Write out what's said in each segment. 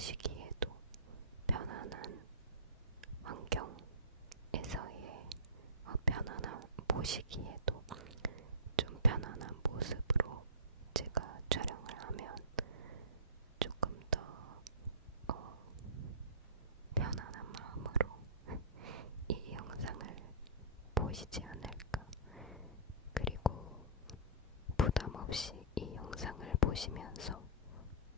보시기에도 편안한 환경에서의 편안한 보시기에도 좀 편안한 모습으로 제가 촬영을 하면 조금 더 편안한 마음으로 이 영상을 보시지 않을까. 그리고 부담 없이 이 영상을 보시면서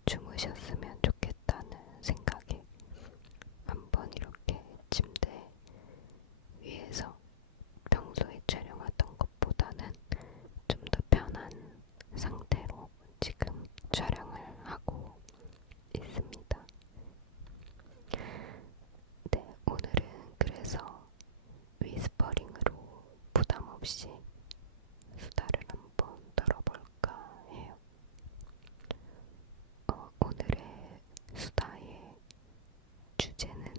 주무셨으면 좋겠다는 생각에 한번 이렇게 침대 위에서 평소에 촬영하던 것보다는 좀 더 편한 상태로 지금 촬영을 하고 있습니다. 네, 오늘은 그래서 위스퍼링으로 부담 없이 수다를 한번 떨어볼까 해요. 오늘의 수다의 주제는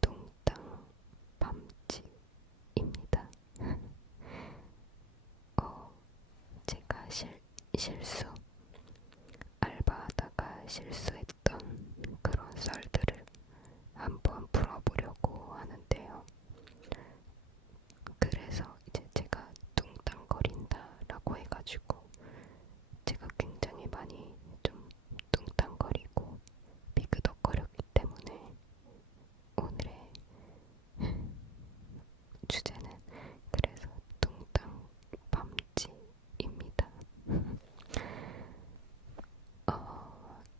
뚱땅 밤집입니다. 제가 실수, 알바하다가 실수했던 그런 썰들을 한번 풀어보려고 하는데요. 그래서 이제 제가 뚱땅거린다라고 해가지고 제가 굉장히 많이 좀 뚱땅거리고 비그덕거렸기 때문에 오늘의 주제는 그래서 뚱땅 밤집입니다.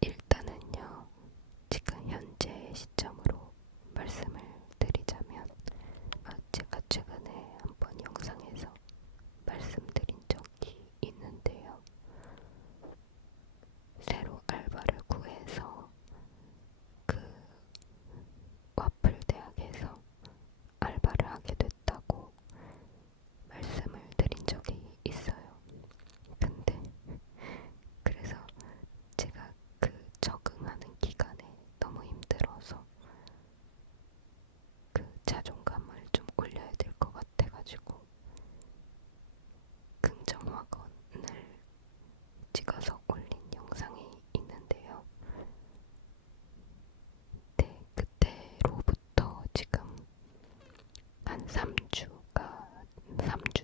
일단은요, 지금 현재 시점으로 말씀을 드리자면 제가 최근에 한번 영상에서 말씀드린 적이 있는데요. 새로 알바를 구해서 그 와플 대학에서 알바를 하게 됐다고 말씀을 드린 적이 있어요. 근데 그래서 제가 그 적응하는 기간에 너무 힘들어서 그 자존감을 좀 올려야 될 것 같아가지고 긍정학원을 찍어서 올린 영상이 있는데요. 네, 그때로부터 지금 한 3주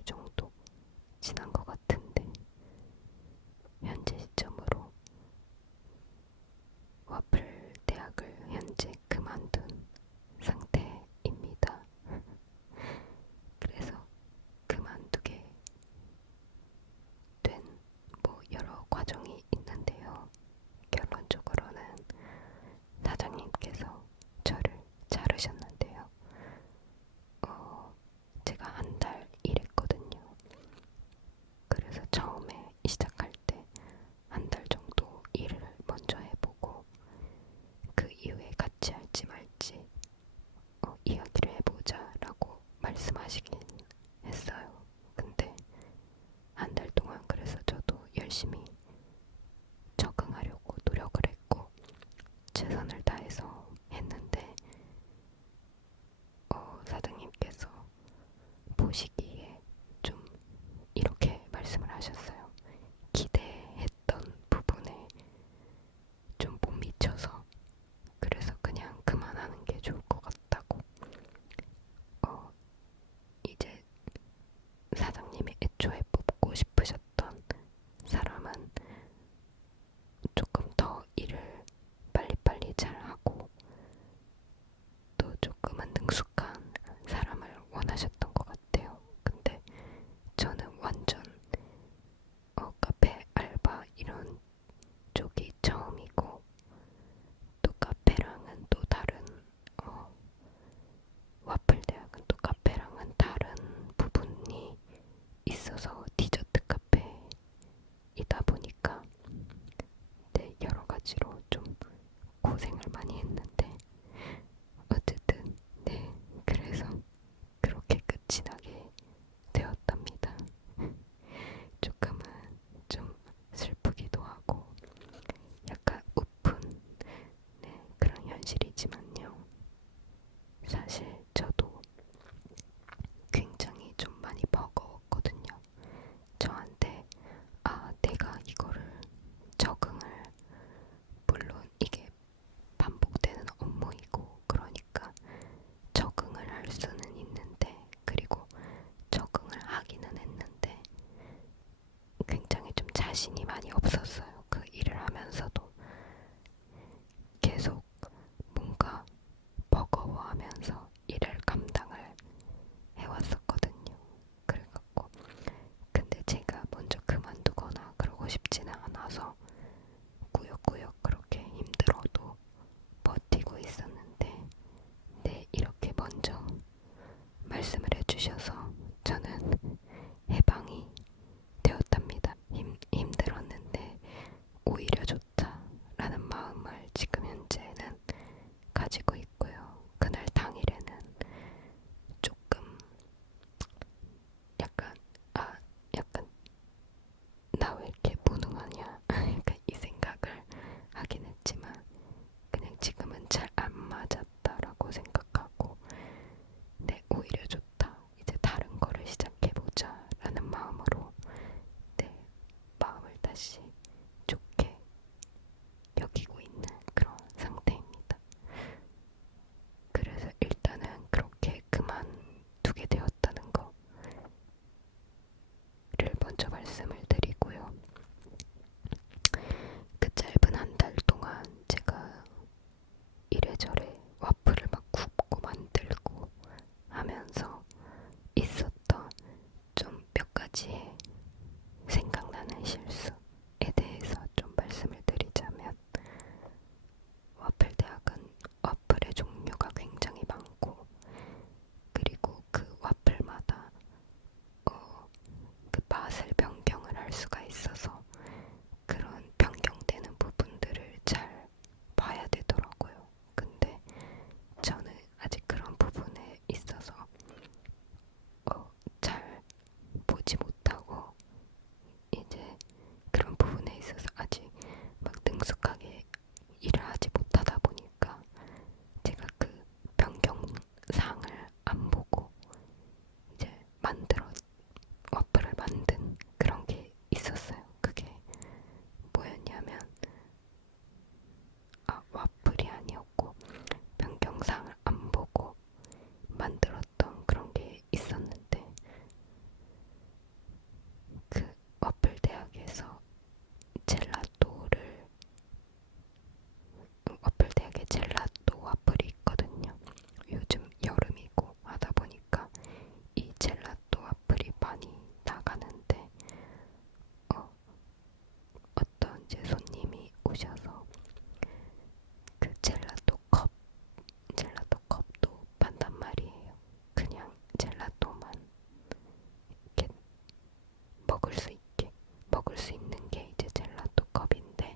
정도 지난 것 같은데 현재 시점으로 와플 대학을 현재 그만둔 상태입니다. 그래서 그만두게 된 뭐 여러 과정이 있는데요. 결론적으로는 사장님께서 저를 자르셨는데요. 제가 한 달 일했거든요. 그래서 처음에 시작할 때 한 달 정도 일을 먼저 해보고 그 이후에 같이 할지 말지 이야기를 해보자라고 말씀하시긴 했어요. 근데 한 달 동안 그래서 저도 열심히 적응하려고 노력을 했고 최선을 다해서 했는데 사장님께서 보시기에 좀 이렇게 말씀을 하셨어요. 기대했던 부분에 좀 못 미쳐서 그래서 그냥 그만하는 게 좋을 것 같다고. 이제 사장님이 애초에 뽑고 싶으셨던 사람은 조금 더 일을 빨리빨리 잘하고 또 조금은 능숙한 사람을 원하셨던 것 같아요. 근데 저는 완전 카페 알바 이런 쪽이 처음이고 또 카페랑은 또 다른 와플 대학은 또 카페랑은 다른 부분이 있어서 디저트 카페이다 보니까 네, 여러 가지로 좀 고생을 많이 했는데 어쨌든 네, 그래서 그렇게 끝이 나게 되었답니다. 조금은 좀 슬프기도 하고 약간 우픈 네, 그런 현실이지만요. 사실 저도 굉장히 좀 많이 버거웠거든요. 저한테 내가 이거를 자신이 많이 없었어요. 그 일을 하면서도 계속 뭔가 버거워하면서 일을 감당을 해왔었거든요. 그래갖고 근데 제가 먼저 그만두거나 그러고 싶지는 않아서 꾸역꾸역 그렇게 힘들어도 버티고 있었는데, 네, 이렇게 먼저 말씀을 해주셔서 저는 해방이 되었답니다. 힘들었는데 오히려 좋다라는 마음을 지금 현재는 가지고 있고요. 그날 당일에는 조금 약간 약간 나 왜 이렇게 무능하냐 약간 이 생각을 하긴 했지만 그냥 지금은 잘 안 맞았다라고 생각하고, 네, 오히려 좋다, 이제 다른 거를 시작해보자 라는 마음으로, 네, 마음을 다시 좋게 여기고 있는 그런 상태입니다. 그래서 일단은 그렇게 그만두게 되었다는 거를 먼저 말씀을 드리고요. 그 짧은 한 달 동안 제가 이래저래 와플을 막 굽고 만들고 하면서 있었던 좀 몇 가지의 생각나는 실수에 대해서 좀 말씀을 드리자면, 와플 대학은 와플의 종류가 굉장히 많고, 그리고 그 와플마다 그 맛을 변경을 할 수가 있어서 그런 변경되는 부분들을 잘 봐야 되더라고요. 근데 저는 아직 그런 부분에 있어서 잘 보지 못하고, 이제 그런 부분에 있어서 아직 막 능숙하게 일을 하지 못하다 보니까 제가 그 변경사항을 안 보고 이제 와플을 만든 그런 게 있었어요. 그게 뭐였냐면, 와플이 아니었고 변경사항을 안 보고 만들었던 그런 게 있었는데, 그 와플 대학에서 와플 대학에 젤라또 와플이 있거든요. 요즘 여름이고 하다 보니까 이 젤라또 와플이 많이 나가는데, 어떤 이제 손님이 오셔서 그 젤라또 컵도 판단 말이에요. 그냥 젤라또만 이렇게 먹을 수 있는 게 이제 젤라또 컵인데,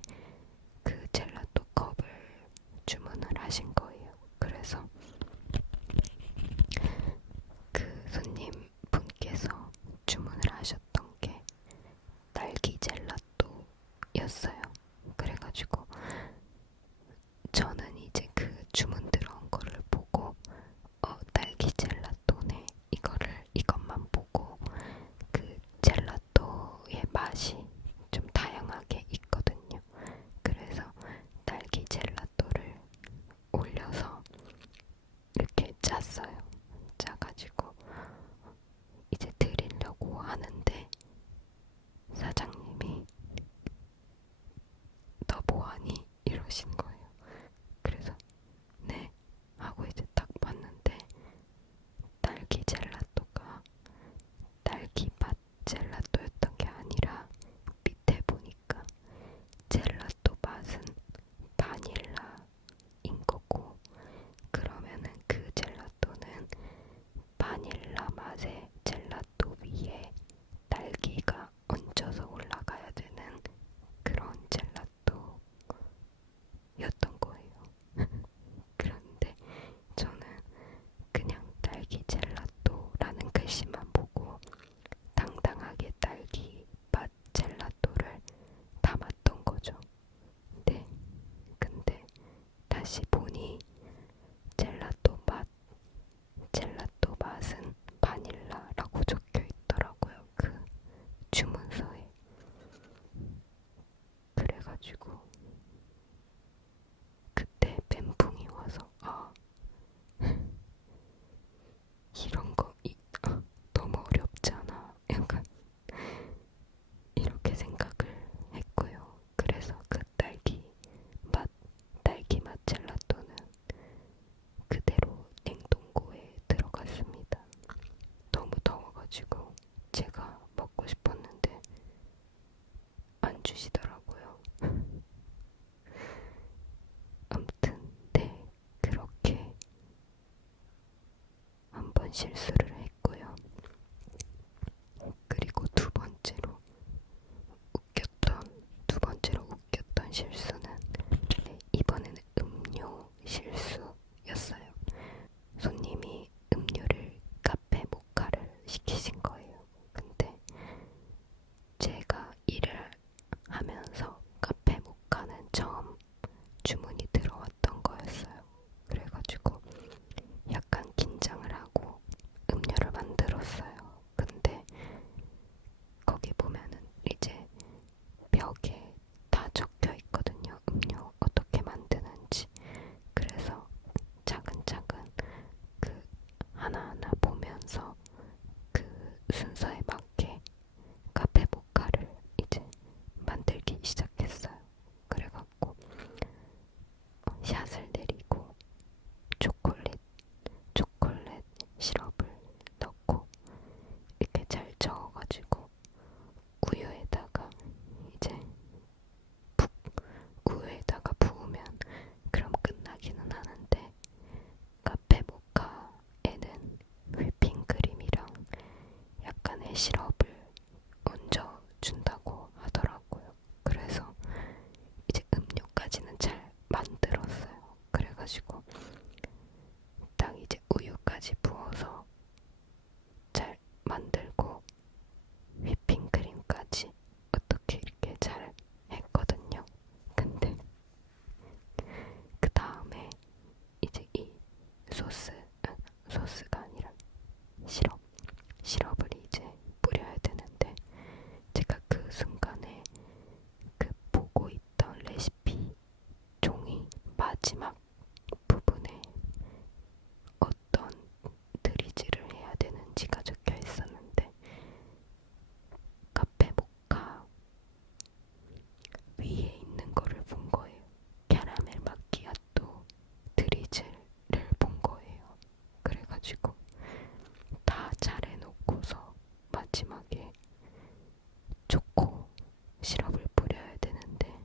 그 젤라또 컵을 주문을 하신 거예요. 그래서 그 손님 분께서 주문을 하셨던 게 딸기 젤라또였어요. 그래가지고 저는 이제 그 주문 들어온 거를 보고 딸기 젤라또네, 이것만 보고, 그 젤라또의 맛이 좀 다양하게 있거든요. 그래서 딸기 젤라또를 올려서 이렇게 짰어요. 짜가지고 이제 드리려고 하는데 사장님이 실수를 했고요. 그리고 두 번째로 웃겼던 실수는 이번에는 음료 실수였어요. 손님이 음료를 카페 모카를 시키신 거예요. 근데 제가 일을 하면서 카페 모카는 처음 주문이 들어왔던 거였어요. 그래가지고 약간 긴장을 하고 음료를 만들었어요. 근데 거기 보면은 이제 벽에 다 적혀 있거든요. 음료 어떻게 만드는지. 그래서 차근차근 그 하나하나 보면서 그 순서에 맞게 카페 모카를 이제 만들기 시작했어요. 그래갖고 샷을 내리고 초콜릿 시럽을 넣고 이렇게 잘 저어가지고 우유에다가 이제 우유에다가 부으면 그럼 끝나기는 하는데 카페 모카에는 휘핑크림이랑 약간의 시럽을 얹어 준다고 하더라고요. 그래서 이제 음료까지는 잘 만들었어요. 그래가지고 딱 이제 우유까지 부어서 잘 만들고 휘핑크림까지 어떻게 이렇게 잘 했거든요. 근데 그 다음에 이제 이 소스가 아니라 시럽을 이제 뿌려야 되는데 제가 그 순간에 그 보고 있던 레시피 종이 마지막 부분에 어떤 드리즐을 해야 되는지가 적혀 있었는데 카페 모카 위에 있는 거를 본 거예요. 캐러멜 마키아또 드리즐을 본 거예요. 그래가지고 다 잘해놓고서 마지막에 초코 시럽을 뿌려야 되는데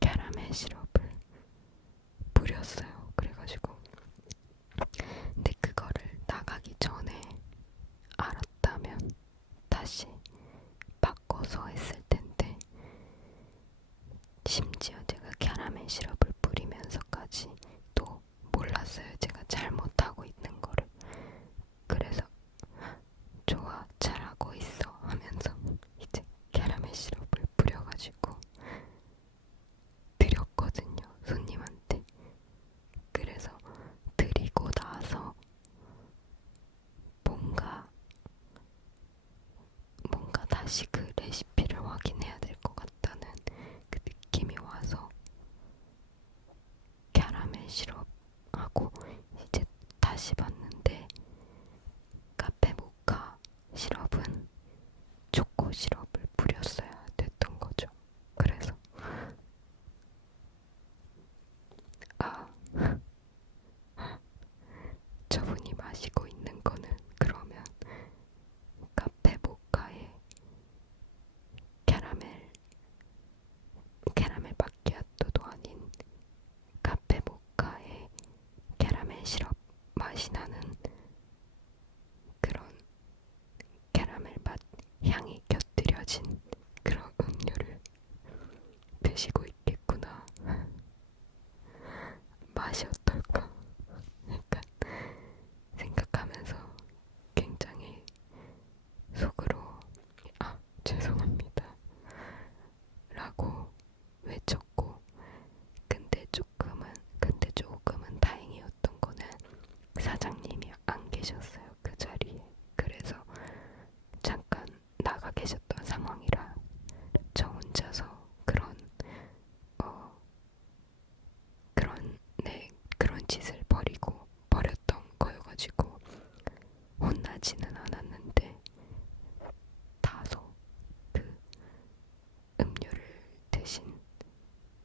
캐러멜 시럽을 뿌렸어요. 그래가지고 근데 그거를 나가기 전에 알았다면 다시 바꿔서 했을 텐데 심지어 제가 캐러멜 시럽을 뿌리면서까지 또 몰랐어요. 제가 잘못하고 있는 거를. 그래서 좋아 잘하고 있어 하면서 이제 캐러멜 시럽을 뿌려가지고 드렸거든요. 손님한테. 그래서 드리고 나서 뭔가 다시 그 레시피를 확인해야 될 것 같다는 그 느낌이 와서 캐러멜 시럽하고 이제 다시 봤는데 카페 모카 시럽은 초코 시럽을 뿌렸어야 됐던 거죠. 그래서 아 저분이 마시고 있는 거는 그러면 카페 모카에 캐러멜 마키아토도 아닌 카페 모카에 캐러멜 시럽 맛이 나는 그런 캐러멜 맛 향이 곁들여진 그런 음료를 드시고 있겠구나. 맛이 어떨까? 약간 생각하면서 굉장히 속으로 죄송합니다 라고 외쳤고 근데 조금은 다행이었던 거는 사장님이 안 계셨어요. 그 자리에. 그래서 잠깐 나가 계셨던 상황이라 저 혼자서 그런 짓을 버렸던 거여가지고 혼나지는 않았는데 다소 그 음료를 드신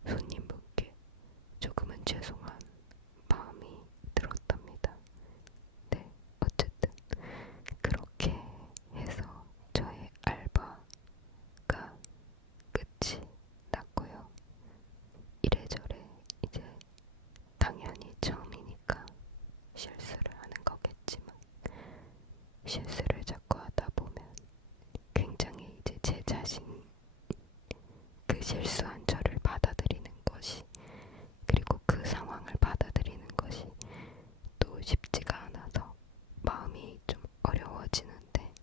손님분께 조금은 죄송한 마음이 들었답니다. 네, 어쨌든 그렇게 해서 저의 알바가 끝이 났고요. 이래저래 이제 당연히 처음이니까 실수를 하는 거겠지만 실수를 자꾸 하다 보면 굉장히 이제 제 자신 그 실수한 저를 받아들이는 것이 그리고 그 상황을 받아들이는 것이 또 쉽지가 않아서 마음이 좀 어려워지는데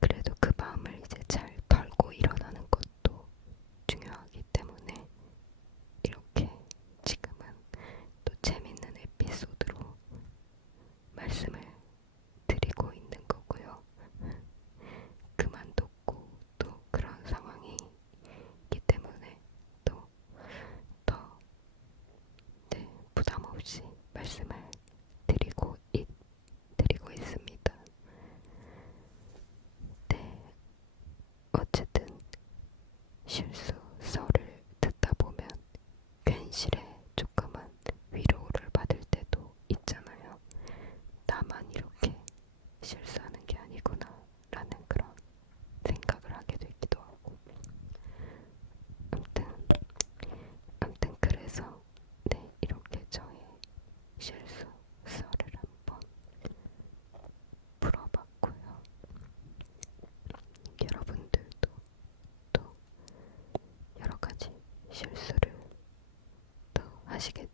그래도 그 마음을 이제 잘 털고 일어나는 것도 중요하기 때문에 이렇게 지금은 또 재밌는 에피소드로 말씀을 드리고 있는 거고요. 그만뒀고 또 그런 상황이 있기 때문에 또 더 네, 부담 없이 말씀을 드리고 있습니다. 네, 어쨌든 실수설을 듣다 보면 괜시레 조금은 위로를 받을 때도 있잖아요. 나만 이렇게 실수하는 게 아니구나 라는 그런 생각을 하게 되기도 하고 아무튼 그래서 네, 이렇게 저의 실수설을 한번 풀어봤고요. 여러분들도 또 여러가지 실수를 또 하시겠죠?